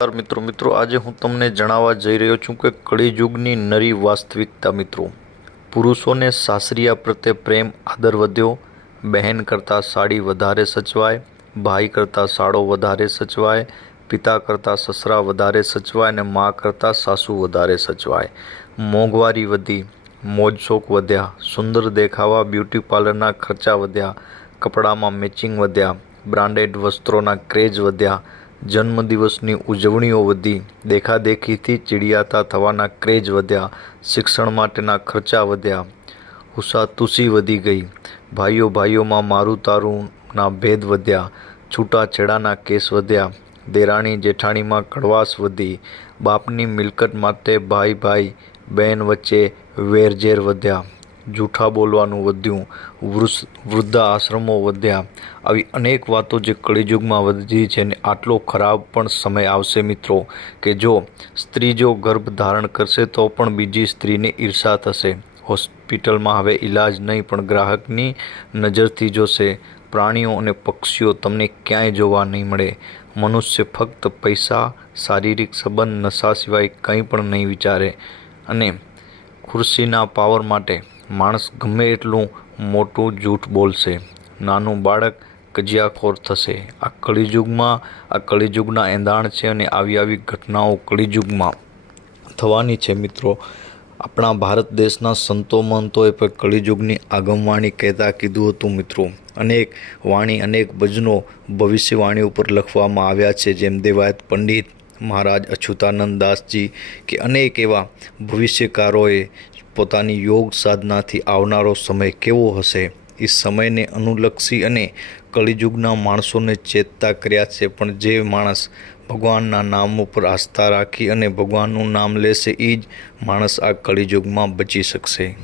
નમસ્કાર મિત્રો મિત્રો, આજે હું તમને જણાવવા જઈ રહ્યો છું કે કળીયુગની નરી વાસ્તવિકતા મિત્રો. પુરુષોને સાસરિયા પ્રત્યે પ્રેમ આદર વધ્યો, બહેન કરતાં સાડી વધારે સચવાય, ભાઈ કરતાં સાડો વધારે સચવાય, પિતા કરતાં સસરા વધારે સચવાય અને મા કરતાં સાસુ વધારે સચવાય. મોંઘવારી વધી, મોજ શોખ વધ્યા, સુંદર દેખાવા, બ્યુટી પાર્લરના ખર્ચા વધ્યા, કપડામાં મેચિંગ વધ્યા બ્રાન્ડેડ વસ્ત્રોના ક્રેઝ વધ્યા જન્મદિવસની ઉજવણીઓ વધી. દેખાદેખીથી ચીડિયાતા થવાના ક્રેઝ વધ્યા, શિક્ષણ માટેના ખર્ચા વધ્યા, હુસાતુસી વધી ગઈ. ભાઈઓ ભાઈઓમાં મારું તારુંના ભેદ વધ્યા, છૂટાછેડાના કેસ વધ્યા, દેરાણી જેઠાણીમાં કડવાશ વધી, બાપની મિલકત માટે ભાઈ ભાઈ બહેન વચ્ચે વેરઝેર વધ્યા. જૂઠા બોલવાનું વધ્યું વૃદ્ધા આશ્રમો વધ્યા. આવી અનેક વાતો જે કળિયુગમાં વધી છે ને આટલો ખરાબ પણ સમય આવશે મિત્રો કે જો સ્ત્રી જો ગર્ભ ધારણ કરશે તો પણ બીજી સ્ત્રીને ઈર્ષા થશે. હોસ્પિટલમાં હવે ઈલાજ નહીં, પણ ગ્રાહકની નજરથી જોશે. પ્રાણીઓ અને પક્ષીઓ તમને ક્યાંય જોવા નહીં મળે. મનુષ્ય ફક્ત પૈસા, શારીરિક સંબંધ, નશા સિવાય કંઈ પણ નહીં વિચારે અને ખુરશીના પાવર માટે માણસ ગમે એટલું મોટું જૂઠ બોલશે. નાનું બાળક કજિયાખોર થશે. આ કળિયુગમાં, આ કળિયુગના એંધાણ છે અને આવી આવી ઘટનાઓ કળિયુગમાં થવાની છે મિત્રો. આપણા ભારત દેશના સંતો મંતોએ પણ કળિયુગની આગમવાણી કહેતા કીધું હતું મિત્રો. અનેક વાણી, અનેક ભજનો ભવિષ્યવાણી ઉપર લખવામાં આવ્યા છે. જેમ દેવાયત પંડિત મહારાજ અચ્યુતાનંદ દાસજી કે અનેક એવા ભવિષ્યકારોએ પોતાની યોગ સાધનાથી આવનારો સમય કેવો હશે? એ સમયને અનુલક્ષી અને કળિયુગના માણસોને ચેતતા કર્યા છે. પણ જે માણસ ભગવાનના નામ ઉપર આસ્થા રાખી અને ભગવાનનું નામ લેશે, એ જ માણસ આ કળિયુગમાં બચી શકશે.